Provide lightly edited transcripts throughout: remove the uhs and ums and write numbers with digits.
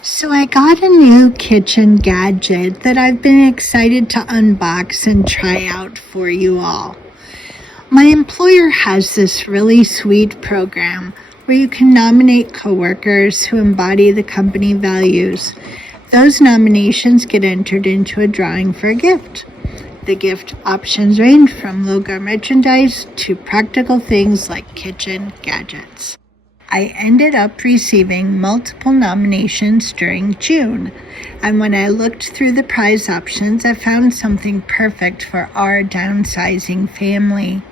So I got a new kitchen gadget that I've been excited to unbox and try out for you all. My employer has this really sweet program where you can nominate coworkers who embody the company values. Those nominations get entered into a drawing for a gift. The gift options range from logo merchandise to practical things like kitchen gadgets. I ended up receiving multiple nominations during June, and when I looked through the prize options, I found something perfect for our downsizing family.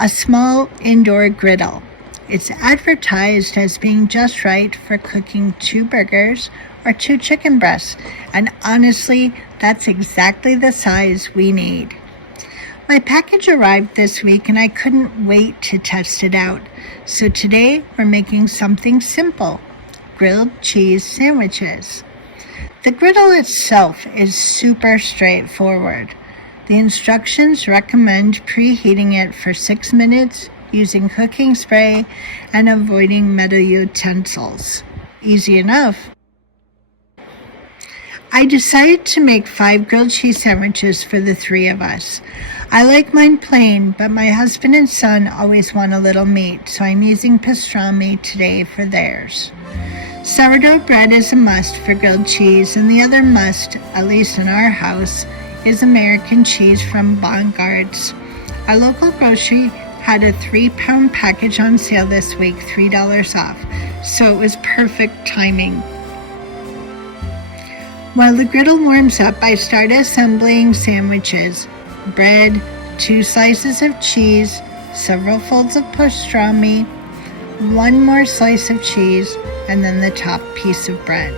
A small indoor griddle. It's advertised as being just right for cooking 2 burgers or 2 chicken breasts, and honestly, that's exactly the size we need. My package arrived this week and I couldn't wait to test it out. So today we're making something simple, grilled cheese sandwiches. The griddle itself is super straightforward. The instructions recommend preheating it for 6 minutes, using cooking spray, and avoiding metal utensils. Easy enough. I decided to make 5 grilled cheese sandwiches for the 3 of us. I like mine plain, but my husband and son always want a little meat, so I'm using pastrami today for theirs. Sourdough bread is a must for grilled cheese, and the other must, at least in our house, is American cheese from Bongaard. Our local grocery had a 3-pound package on sale this week, $3 off, so it was perfect timing. While the griddle warms up, I start assembling sandwiches. Bread, 2 slices of cheese, several folds of pastrami, 1 more slice of cheese, and then the top piece of bread.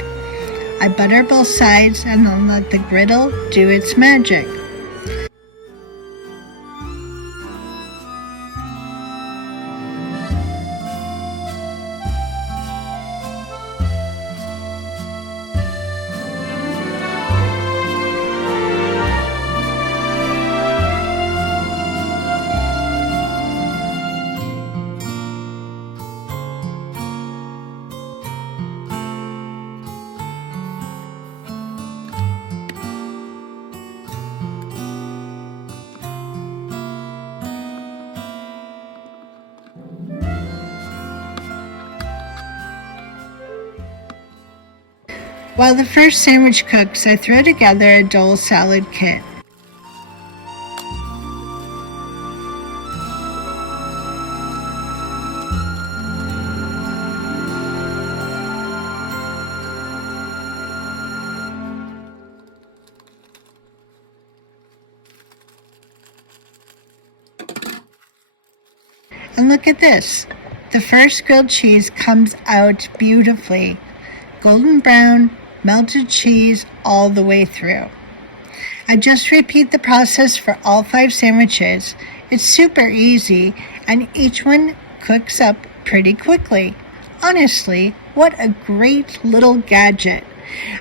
I butter both sides and then let the griddle do its magic. While the first sandwich cooks, I throw together a dole salad kit. And look at this. The first grilled cheese comes out beautifully. Golden brown, melted cheese all the way through. I just repeat the process for all 5 sandwiches. It's super easy, and each one cooks up pretty quickly. Honestly, what a great little gadget.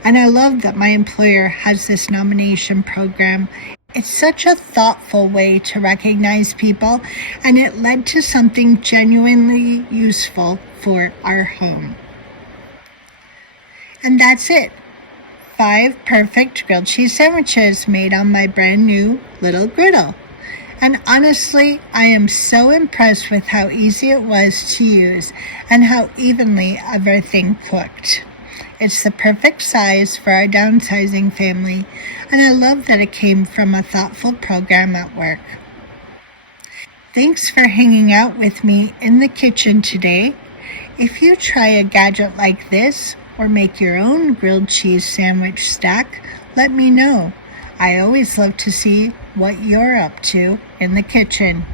And I love that my employer has this nomination program. It's such a thoughtful way to recognize people, and it led to something genuinely useful for our home. And that's it. 5 perfect grilled cheese sandwiches made on my brand new little griddle. And honestly, I am so impressed with how easy it was to use and how evenly everything cooked. It's the perfect size for our downsizing family, and I love that it came from a thoughtful program at work. Thanks for hanging out with me in the kitchen today. If you try a gadget like this, or make your own grilled cheese sandwich stack, let me know. I always love to see what you're up to in the kitchen.